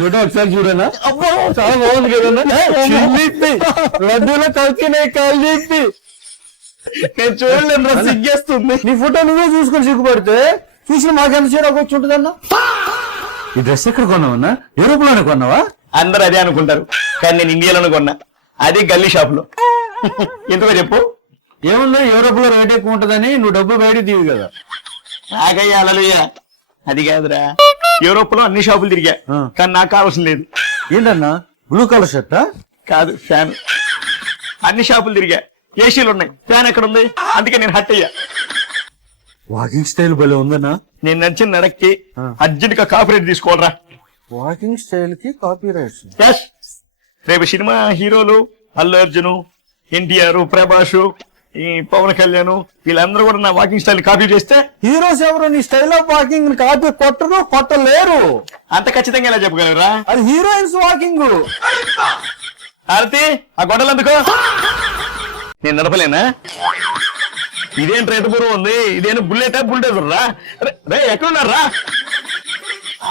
Photo ఒకసారి చూడనా? అబ్బో చాలా బాగుంది కదన్నా. లడ్డూలో కలిసి కాల్ చేసి నేను చూడలేను, సిగ్గేస్తుంది. నీ ఫోటో నువ్వే చూసుకొని సిగ్గుపడితే చూసిన మాకెంత చీరకు వచ్చి ఉంటుందన్నా. ఈ డ్రెస్ ఎక్కడ కొన్నావన్నా? యూరోప్ లోనే కొన్నావా? అందరు అదే అనుకుంటారు, కానీ నేను ఇండియాలోనే కొన్నా, అది గల్లీ షాప్ లో. ఎందుకో చెప్పు. ఏముందో యూరోప్ లో రేట్ ఎక్కువ ఉంటదని నువ్వు డబ్బులు బయట తీవి కదా. నాకయ్యా అలలుయ్యా, అది కాదురా, యూరోప్ లో అన్ని షాపులు తిరిగా, కానీ నాకు కావాల్సిన లేదు. ఏంటన్నా బ్లూ కలర్ షర్టా? కాదు, ఫ్యాన్. అన్ని షాపులు తిరిగా, ఏసీలు ఉన్నాయి, ఫ్యాన్ ఎక్కడ ఉంది, అందుకే నేను హట్ అయ్యా. వాకింగ్ స్టైల్ భలే ఉందన్నా. నేను నచ్చిన నడక్కి అర్జెంట్ గా కాపీ రైట్ తీసుకోవాలరా. వాకింగ్ స్టైల్ కి కాపీ రైట్స్. రేపు సినిమా హీరోలు అల్లు అర్జున్, ఎన్టీఆర్, ప్రభాస్, ఈ పవన్ కళ్యాణ్ వీళ్ళందరూ కూడా నా వాకింగ్ స్టైల్ కాపీ చేస్తే హీరోస్ ఎవరు నీ స్టైల్ ఆఫ్ వాకింగ్ కాపీ కొట్టలేరు. అంత ఖచ్చితంగా ఎలా చెప్పగలరా? అది హీరోయిన్స్ వాకింగ్. ఆరతి, ఆ గొడవలు ఎందుకు? నేను నడపలేనా? ఇదేం రేటు బురువు ఉంది, ఇదేం బుల్లెటా బుల్డేజర్ రా? రే ఎక్కడున్నారా?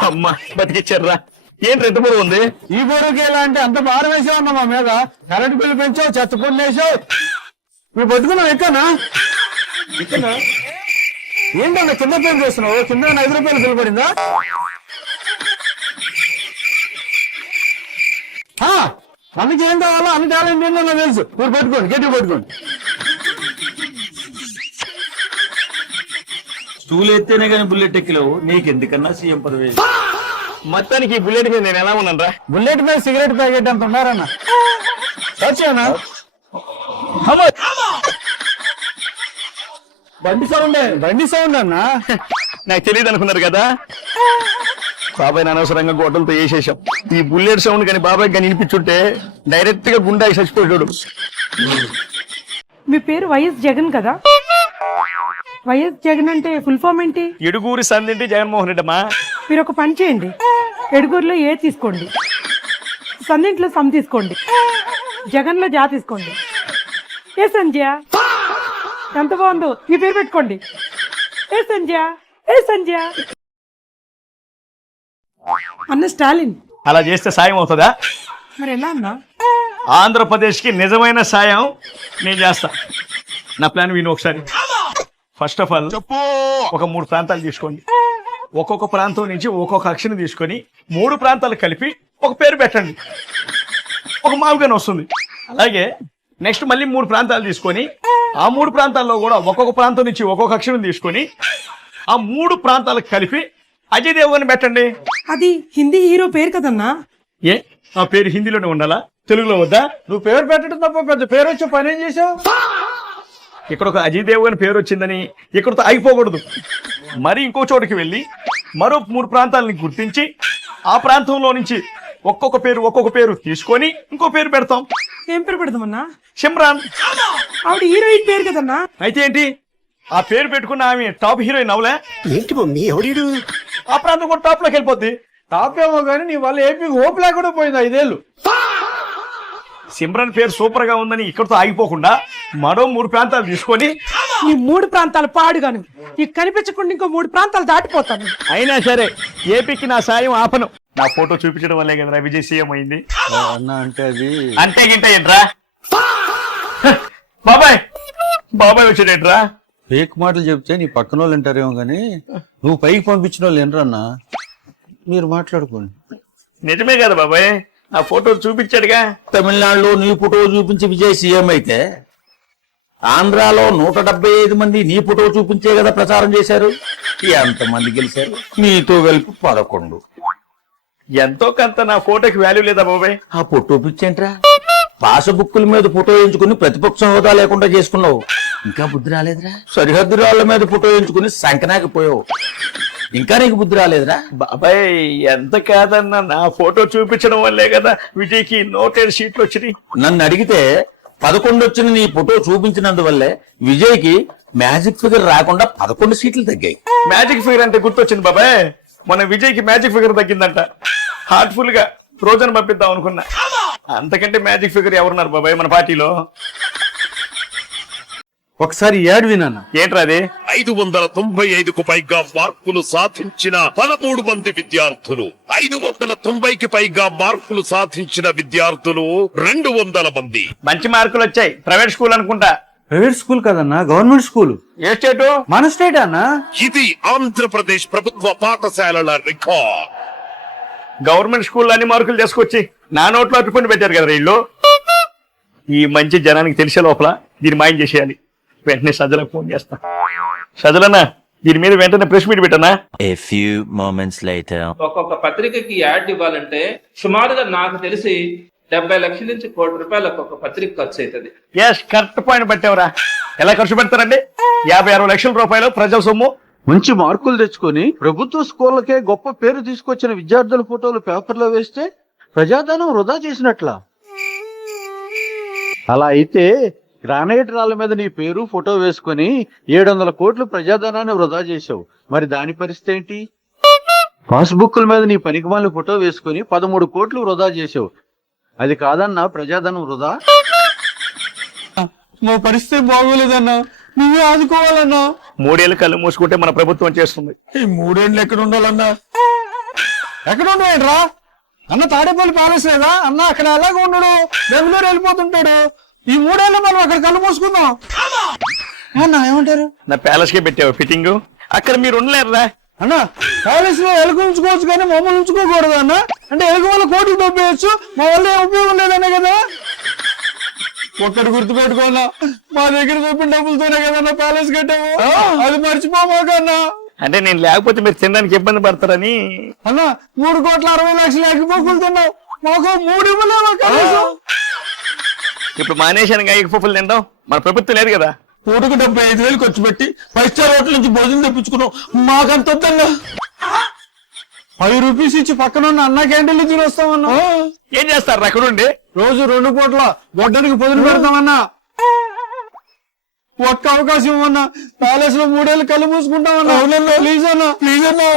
అమ్మా బతికిచ్చారా? ఏం రేటు బురువు ఉంది? ఈ బుర్రకి ఎలా అంటే అంత భారం వేసావు అన్న మా మీద. కరెంట్ బిల్లు పెంచావు, చెత్త పొన్ను వేసావు. నువ్వు బతుకున్నావు ఎక్కనా? ఏంటన్నా కింద పేరు చేస్తున్నావు? కింద 5 రూపాయలు బిల్లు పడిందా? అందుకే ఏం కావాలో అన్ని టాలెంట్ ఏంటో నాకు తెలుసు. మీరు పట్టుకోండి, గట్టి పట్టుకోండి. స్టూల్ ఎత్తేనే కానీ బుల్లెట్ ఎక్కిలేవు, నీకెందుకన్నా సీఎం పదవి. మొత్తానికి ఈ బుల్లెట్ మీద నేను ఎలా ఉన్నాను రా? బుల్లెట్ మీద సిగరెట్ ప్యాకెట్ అంత ఉన్నారన్న. వచ్చానా? బండి సౌండ్ అన్నా. నాకు తెలియదు అనుకున్నారు కదా, బాబాయ్ అనవసరంగా గొడ్డలతో వేసేసాం. ఈ బుల్లెట్ సౌండ్ కానీ బాబాయ్ కానీ వినిపించుంటే డైరెక్ట్ గా గుండా చచ్చిపోయాడు. మీ పేరు వైఎస్ జగన్ కదా? వైఎస్ జగన్ అంటే ఫుల్ ఫామ్ ఏంటి? ఎడుగూరి సంధింటి జగన్మోహన్ రెడ్డి అమ్మా. మీరు ఒక పని చేయండి, ఎడుగురులో ఏ తీసుకోండి, సందింట్లో సమ్ తీసుకోండి, జగన్ లో జా తీసుకోండి. ఏ సంధ్య, ఎంత బాగుందో, మీ పేరు పెట్టుకోండి. ఏ సంధ్య, ఏ సంధ్య. అన్న స్టాలిన్. అలా చేస్తే సాయం అవుతుందా? మరి ఎలా అన్నా? ఆంధ్రప్రదేశ్ కి నిజమైన సాయం నేను చేస్తా. నా ప్లాన్ విను ఒకసారి. ఫస్ట్ ఆఫ్ ఆల్ ఒక 3 ప్రాంతాలు తీసుకోండి, ఒక్కొక్క ప్రాంతం నుంచి ఒక్కొక్క అక్షరం తీసుకొని 3 ప్రాంతాలు కలిపి ఒక పేరు పెట్టండి, ఒక మావుగానే వస్తుంది. అలాగే నెక్స్ట్ మళ్ళీ 3 ప్రాంతాలు తీసుకొని ఆ 3 ప్రాంతాల్లో కూడా ఒక్కొక్క ప్రాంతం నుంచి ఒక్కొక్క అక్షరం తీసుకొని ఆ 3 ప్రాంతాలకు కలిపి అజయ్ దేవగన్ పెట్టండి. అది హిందీ హీరో పేరు కదన్నా. ఏ ఆ పేరు హిందీలోనే ఉండాలా, తెలుగులో వద్దా? నువ్వు పేరు పెట్టడం తప్ప పెద్ద పేరు వచ్చే పని ఏం చేసావు? ఇక్కడ ఒక అజయ్ దేవగన్ పేరు వచ్చిందని ఇక్కడతో ఆగిపోకూడదు. మరి ఇంకో చోటుకి వెళ్ళి మరో 3 ప్రాంతాలని గుర్తించి ఆ ప్రాంతంలో నుంచి ఒక్కొక్క పేరు తీసుకొని ఇంకో పేరు పెడతాం. ఏం పేరు పెడదామన్నా? సిమ్రాన్. ఆవిడ హీరోయిన్ పేరు కదన్నా. అయితే ఏంటి, ఆ పేరు పెట్టుకున్న ఆమె టాప్ హీరోయిన్ అవలే? ఏంటి మమ్మీ ఎవడీడు? ఆ ప్రాంతం కూడా టాప్ లోకి వెళ్ళిపోద్ది. టాప్ ఏమో కానీ నీ వల్ల ఏపీకి ఓపు లేకుండా పోయింది 5 ఏళ్ళు. సిమ్రాన్ పేరు సూపర్ గా ఉందని ఇక్కడతో ఆగిపోకుండా మరో 3 ప్రాంతాలు తీసుకొని ఈ 3 ప్రాంతాలు పాడుగాను, నీకు కనిపించకుండా ఇంకో 3 ప్రాంతాలు దాటిపోతాను. అయినా సరే ఏపీకి నా సాయం ఆపను. నా ఫోటో చూపించడం వల్లే కదరా విజయ్ సీఎం అయింది. అన్న అంటే అది అంటే గింట ఏంట్రా? బాబాయ్ బాబాయ్ వచ్చేటేంట్రా? ఫేక్ మాటలు చెప్తే నీ పక్కన వాళ్ళు వింటారేమో గానీ నువ్వు పైకి పంపించిన వాళ్ళు వినరన్నా. మీరు మాట్లాడుకోండి. నిజమే కదా బాబాయ్, ఆ ఫోటో చూపించాడుగా. తమిళనాడులో నీ ఫోటో చూపించి విజయ్ సీఎం అయితే ఆంధ్రాలో 175 మంది నీ ఫోటో చూపించే కదా ప్రచారం చేశారు. ఎంతమంది గెలిచారు? నీతో కలిపి 11. ఎంతో కొంత నా ఫోటోకి వాల్యూ లేదా బాబాయ్? ఆ ఫోటో పిచ్చేంట్రా? పాసబుక్కుల మీద ఫోటో ఎంచుకుని ప్రతిపక్షం హోదా లేకుండా చేసుకున్నావు. ఇంకా బుద్ధి రాలేదురా? సరిహద్దు రాళ్ల మీద ఫోటో ఎంచుకుని సంకనాకపోయావు. ఇంకా నీకు బుద్ధి రాలేదురా? బాబాయ్ ఎంత కాదన్నా నా ఫోటో చూపించడం వల్లే కదా విజయ్కి 107 సీట్లు వచ్చినాయి. నన్ను అడిగితే 11 వచ్చిన నీ ఫోటో చూపించినందువల్లే విజయ్కి మ్యాజిక్ ఫిగర్ రాకుండా 11 సీట్లు తగ్గాయి. మ్యాజిక్ ఫిగర్ అంటే గుర్తొచ్చింది బాబాయ్, మన విజయ్కి మ్యాజిక్ ఫిగర్ తగ్గిందంట. హార్ట్ఫుల్ గా రోజున పంపిద్దాం అనుకున్నా. అంతకంటే మ్యాజిక్ ఫిగర్ ఎవరున్నారు బాబాయ్ మన పార్టీలో? ఒకసారి యాడ్ వినన్నా. ఏంట్రా అది? 595కు పైగా మార్కులు సాధించిన 13 మంది విద్యార్థులు, 590కి పైగా మార్కులు సాధించిన విద్యార్థులు 200 మంది. మంచి మార్కులు వచ్చాయి. ప్రైవేట్ స్కూల్ అనుకుంటా. ప్రైవేట్ స్కూల్ కదన్నా, గవర్నమెంట్ స్కూల్. ఏ స్టేటు? మన స్టేట్ అన్నా. ఇది ఆంధ్రప్రదేశ్ ప్రభుత్వ పాఠశాలల రికార్డ్. గవర్నమెంట్ స్కూల్ అన్ని మార్కులు తీసుకొచ్చి నా నోట్లో అట్టుపండి పెట్టారు కదా వీళ్ళు. ఈ మంచి జనానికి తెలిసే లోపల దీన్ని మాయం చేసేయాలి. వెంటనే సజ్జలకు ఫోన్ చేస్తా. సజ్జలన్నా, దీని మీద వెంటనే ప్రెస్ మీట్ పెట్టనా? A few moments later. ఒక్కొక్క పత్రికకి యాడ్ ఇవ్వాలంటే సుమారుగా నాకు తెలిసి 70 లక్షల నుంచి ₹1 కోటి ఒక్కొక్క పత్రిక ఖర్చు అవుతుంది. ఎస్, కరెక్ట్ పాయింట్ పెట్టావురా. ఎలా ఖర్చు పెడతారండి? 50-60 లక్షల రూపాయలు ప్రజల సొమ్ము. మంచి మార్కులు తెచ్చుకొని ప్రభుత్వ స్కూళ్ళకే గొప్ప పేరు తీసుకొచ్చిన విద్యార్థుల ఫోటోలు పేపర్లో వేస్తే ప్రజాధనం వృధా చేసినట్లా. అలా అయితే గ్రానైట్ రాళ్ళ మీద నీ పేరు ఫోటో వేసుకొని 700 కోట్లు ప్రజాధనాన్ని వృధా చేసావు. మరి దాని పరిస్థితి ఏంటి? పాస్బుక్ల మీద నీ పనికిమాలిన ఫోటో వేసుకొని 13 కోట్లు వృధా చేసావు. అది కాదన్నా ప్రజాధనం వృధా. మా పరిస్థితి బాగోలేదన్నా, నువ్వే ఆదుకోవాలన్నా. 3 ఏళ్ళు కళ్ళు మూసుకుంటే మన ప్రభుత్వం చేస్తుంది. ఈ 3 ఏళ్ళు ఎక్కడ ఉండాలన్నా? ఎక్కడ ఉండరా అన్న? తాడేపల్లి ప్యాలెస్ లేదా అన్న? అక్కడ ఎలాగ ఉండడు, బెంగళూరు వెళ్ళిపోతుంటాడు. ఈ 3 ఏళ్ళు మనం అక్కడ కళ్ళు మూసుకుందాం అన్న. ఏమంటారు? నా ప్యాలెస్ కే పెట్టావు ఫిట్టింగ్. అక్కడ మీరు ఉండలేరురా అన్న. ప్యాలెస్ లో ఎలుగు ఉంచుకోవచ్చు కానీ మమ్మల్ని ఉంచుకోకూడదు అన్న. అంటే ఎలుగు వల్ల కోట్లు దొబ్బేయచ్చు, మా వల్ల ఏం ఉపయోగం లేదనే కదా. ఒక్కటి గుర్తుపెట్టుకోన్నా, మా దగ్గర దొబ్బిన డబ్బులతోనే కదన్నా ప్యాలెస్ కట్టాము. అది మర్చిపోమాకన్నా. అంటే నేను లేకపోతే మీరు తినడానికి ఇబ్బంది పడతారని. అన్న 3,60,00,000 ఎగ్గిపోకులు తిన్నావు, మాకు 3 ఇవ్వలేమా కనీసం? ఇప్పుడు మానేశాను ఎగ్ పప్పులు తింటాం. మన ప్రభుత్వం లేదు కదా. పూటకు 75,000 ఖర్చు పెట్టి 5 స్టార్ హోటల్ నుంచి భోజనం తెప్పించుకున్నావు. మాకంత వద్దన్నా. 5 రూపీస్ ఇచ్చి పక్కన ఉన్న అన్న క్యాంటీన్లు తిని వస్తామన్నా. ఏం చేస్తారు అక్కడుండి? రోజు 2 పూట్ల గొడ్డనికి పొదులు పెడతామన్నా. ఒక్క అవకాశం ఇవ్వన్నా. ప్యాలెస్ లో 3 ఏళ్ళు కళ్ళు మూసుకుంటామన్నా. ప్లీజ్ అన్నా, ప్లీజ్ అన్నా.